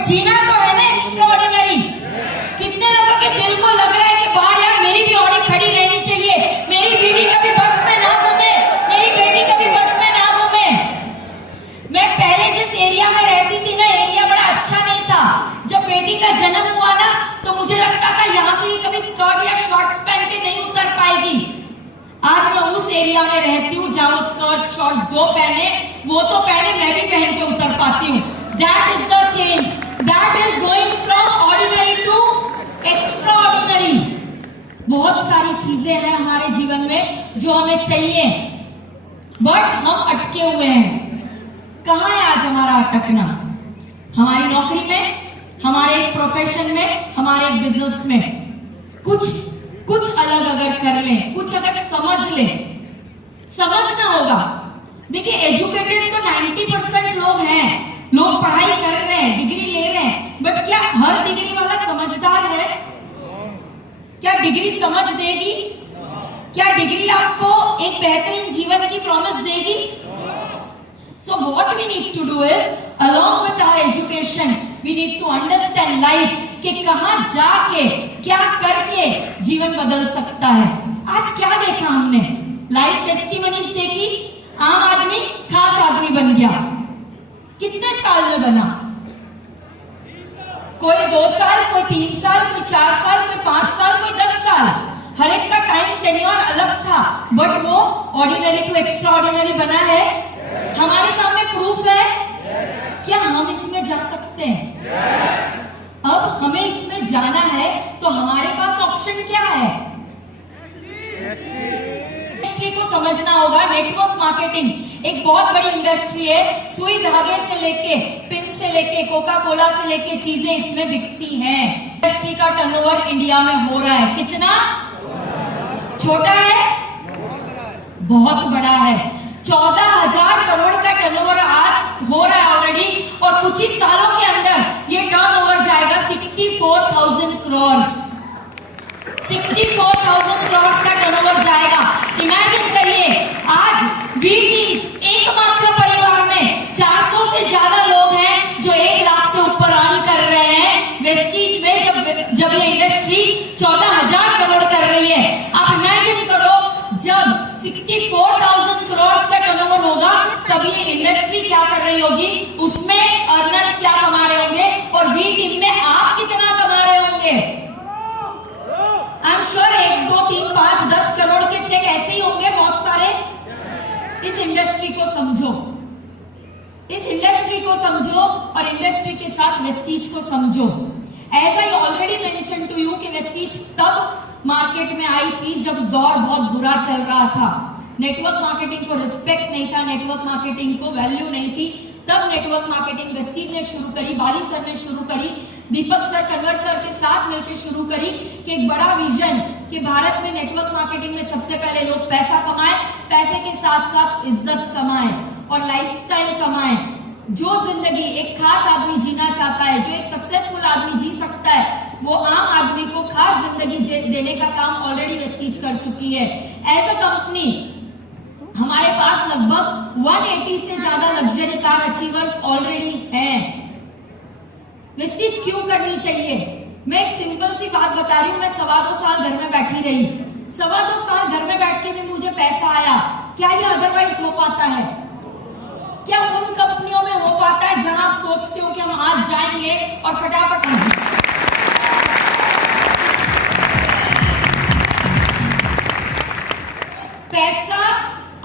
But जीना तो है ना एक्स्ट्राऑर्डिनरी। कितने लोगों के दिल को लग रहा है कि बाहर यार मेरी भी ऑडी खड़ी रहनी चाहिए, मेरी बीवी कभी बस में ना घूमे, मेरी बेटी कभी बस में ना घूमे। मैं पहले जिस एरिया में रहती थी ना, एरिया बड़ा अच्छा नहीं था। जब बेटी का जन्म हुआ ना तो मुझे लगता था यहाँ से कभी स्कर्ट या शॉर्ट्स पहन के नहीं उतर पाएगी। आज मैं उस एरिया में रहती हूँ जहाँ स्कर्ट शॉर्ट्स जो पहने वो तो पहने, मैं भी पहन के उतर पाती हूँ। That is the change. That is going from ordinary to extraordinary. बहुत सारी चीजें हैं हमारे जीवन में जो हमें चाहिए, बट हम अटके हुए हैं। कहाँ है आज हमारा अटकना? हमारी नौकरी में, हमारे एक प्रोफेशन में, हमारे एक बिजनेस में। कुछ अलग अगर कर लें, कुछ अगर समझ लें, समझना होगा। देखिए एजुकेटेड तो 90% लोग हैं, लोग पढ़ाई कर रहे हैं, डिग्री ले रहे हैं, बट क्या हर डिग्री वाला समझदार है? क्या डिग्री समझ देगी? क्या डिग्री आपको एक बेहतरीन जीवन की प्रॉमिस देगी? So what we need to do is, along with our education, we need to understand life कि कहाँ जाके क्या करके जीवन बदल सकता है। आज क्या देखा हमने? लाइफ टेस्टिमनीज देखी। आम आदमी खास आदमी बन गया। कितने साल में बना? कोई 2 साल, कोई 3 साल, कोई 4 साल, कोई 5 साल, कोई 10 साल। हर एक का टाइम टेन्योर अलग था, बट वो ऑर्डिनरी टू एक्स्ट्राऑर्डिनरी बना है। हमारे सामने प्रूफ है। क्या हम इसमें जा सकते हैं? अब हमें इसमें जाना है तो हमारे पास ऑप्शन क्या है? इंडस्ट्री को समझना होगा। नेटवर्क मार्केटिंग एक बहुत बड़ी इंडस्ट्री है। सुई धागे से लेके, पिन से लेके, कोका कोला से लेके चीजें इसमें बिकती हैं। इंडस्ट्री का टर्नओवर इंडिया में हो रहा है। कितना? छोटा है? बहुत बड़ा है। 14,000 करोड़ का टर्नओवर आज हो रहा है ऑलरेडी, और कुछ ही सालों के अंदर ये टर्नओवर जाएगा 64,000 करोड़। 64,000 करोड़ का टर्नओवर जाएगा। इमेजिन करिए, आज वी टीम्स एकमात्र परिवार में 400 से ज्यादा लोग हैं जो 1 लाख से ऊपर अर्न कर रहे हैं वेस्टीज में। जब ये इंडस्ट्री 14,000 करोड़ कर रही है, आप इमेजिन करो जब 64,000 करोड़ का टर्नओवर होगा तब ये इंडस्ट्री क्या कर रही होगी, उसमें अर्नर्स क्या कमा रहे होंगे, और वी टीम में आप कितना कमा रहे होंगे। आई एम श्योर 1, 2, 3, 5, 10 करोड़ के चेक ऐसे ही होंगे बहुत सारे। इस इंडस्ट्री को समझो, इस इंडस्ट्री को समझो और इंडस्ट्री के साथ वेस्टीज को समझो। As I already mention to you कि वेस्टीज तब मार्केट में आई थी जब दौर बहुत बुरा चल रहा था। नेटवर्क मार्केटिंग को रिस्पेक्ट नहीं था, नेटवर्क मार्केटिंग को वैल्यू नहीं थी। तब नेटवर्क मार्केटिंग वेस्टीज ने शुरू करी, बाली सर ने शुरू करी, दीपक सर, कन्वर सर के साथ मिलकर शुरू करी कि एक बड़ा विजन कि भारत में नेटवर्क मार्केटिंग में सबसे पहले लोग पैसा कमाएं, पैसे के साथ साथ इज्जत कमाएं और लाइफस्टाइल कमाएं। जो जिंदगी एक खास आदमी जीना चाहता है, जो एक सक्सेसफुल आदमी जी सकता है, वो आम आदमी को खास जिंदगी देने का काम ऑलरेडी वेस्टीज कर चुकी है। एज अ कंपनी हमारे पास लगभग 180 से ज्यादा लग्जरी कार अचीवर्स ऑलरेडी हैं। वेस्टीज क्यों करनी चाहिए? मैं एक सिंपल सी बात बता रही हूँ। मैं 2.25 साल घर में बैठी रही। 2.25 साल घर में बैठ के भी मुझे पैसा आया। क्या ये अदरवाइज हो पाता है? क्या उन कंपनियों में हो पाता है जहां आप सोचते हो कि हम आज जाएंगे और फटाफट पैसा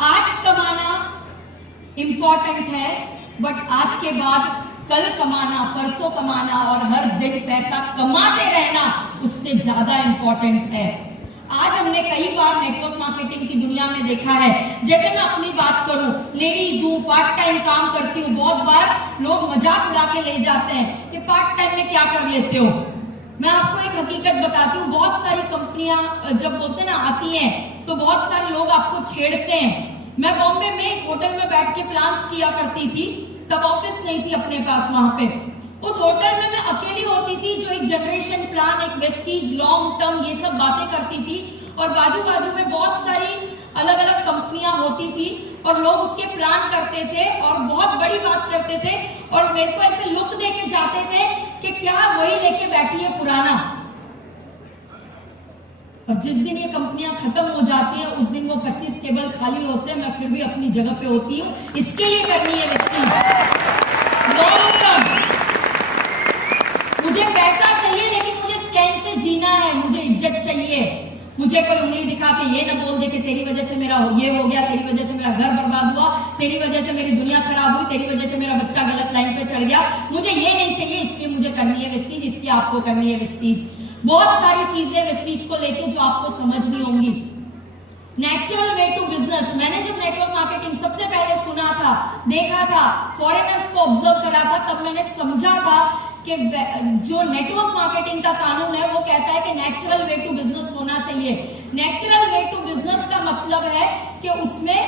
आज कमाना इंपॉर्टेंट है, बट आज के बाद कल कमाना, परसों कमाना और हर दिन पैसा कमाते रहना उससे ज्यादा इंपॉर्टेंट है। आज हमने कई बार नेटवर्क मार्केटिंग की दुनिया में देखा है। जैसे मैं अपनी बात करूं, लेडीज हूं, पार्ट टाइम काम करती हूं, बहुत बार लोग मजाक उड़ा के ले जाते हैं कि पार्ट टाइम में क्या कर लेते हो। मैं आपको एक हकीकत बताती हूँ। बहुत सारी कंपनियां जब बोलते ना आती हैं तो बहुत सारे लोग आपको छेड़ते हैं। मैं बॉम्बे में एक होटल में बैठ के प्लान्स किया करती थी, तब ऑफिस नहीं थी अपने पास वहां पे। उस होटल में मैं अकेली होती थी जो एक जनरेशन प्लान, एक वेस्टीज, लॉन्ग टर्म, ये सब बातें करती थी, और बाजू बाजू में बहुत सारी अलग अलग कंपनियां होती थी और लोग उसके प्लान करते थे और बहुत बड़ी बात करते थे और मेरे को ऐसे लुक दे के जाते थे क्या वही लेके बैठी है पुराना, और जिस दिन ये कंपनियां खत्म हो जाती है उस दिन वो 25 टेबल खाली होते हैं, मैं फिर भी अपनी जगह पे होती हूँ। इसके लिए करनी है वेस्टीज लॉन्ग टर्म। मुझे पैसा चाहिए लेकिन मुझे चैन से जीना है, मुझे इज्जत चाहिए। मुझे कोई उंगली दिखा के ये ना बोल दे कि तेरी वजह से मेरा ये हो गया, तेरी वजह से मेरा घर बर्बाद हुआ, तेरी वजह से मेरी दुनिया खराब हुई, तेरी वजह से मेरा बच्चा गलत लाइन पे चढ़ गया। मुझे ये नहीं चाहिए, इसलिए मुझे करनी है वेस्टीज, इसलिए आपको करनी है वेस्टीज। बहुत सारी चीजें वेस्टीज को लेके जो आपको समझनी होंगी। नेचुरल वे टू बिजनेस, मैंने जब नेटवर्क मार्केटिंग सबसे पहले सुना था, देखा था, फॉरेनर्स को ऑब्जर्व करा था, तब मैंने समझा था कि जो नेटवर्क मार्केटिंग का कानून है वो कहता है कि नेचुरल वे टू बिजनेस होना चाहिए। नेचुरल वे टू बिजनेस का मतलब है कि उसमें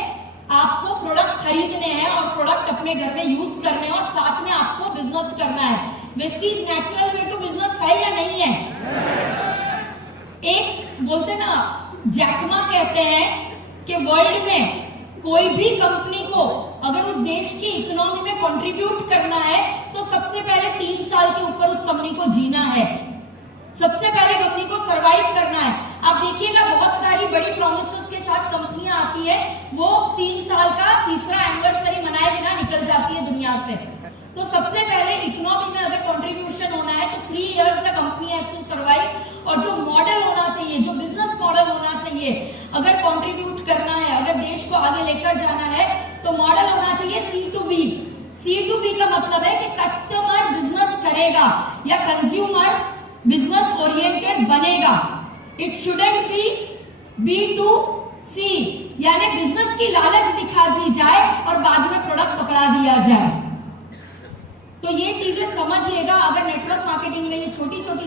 आपको प्रोडक्ट खरीदने हैं और प्रोडक्ट अपने घर में यूज करने हैं और साथ में आपको बिजनेस करना है। Vestige natural way to business है या नहीं है? एक बोलते ना, जैकमा कहते हैं कि वर्ल्ड में कोई भी कंपनी को अगर उस देश की इकोनॉमी में कंट्रीब्यूट करना है तो सबसे पहले 3 साल के ऊपर उस कंपनी को जीना है, सबसे पहले कंपनी को सरवाइव करना है। आप देखिएगा बहुत सारी बड़ी प्रॉमिसेस के साथ कंपनियां आती है, वो 3 साल का तीसरा एनिवर्सरी मनाए बिना निकल जाती है दुनिया से। तो सबसे पहले इकोनॉमी में अगर कंट्रीब्यूशन होना है तो 3 years the company has to survive. और जो मॉडल होना चाहिए, जो बिजनेस मॉडल होना चाहिए, अगर कंट्रीब्यूट करना है, अगर देश को आगे लेकर जाना है तो मॉडल होना चाहिए C2B। C2B का मतलब है कि कस्टमर बिजनेस करेगा या कंज्यूमर बिजनेस ओरिएंटेड बनेगा। इट शुडंट बी B2C, यानी बिजनेस की लालच दिखा दी जाए और बाद में प्रोडक्ट पकड़ा दिया जाए। तो ये चीजें समझिएगा। अगर नेटवर्क मार्केटिंग में ये छोटी छोटी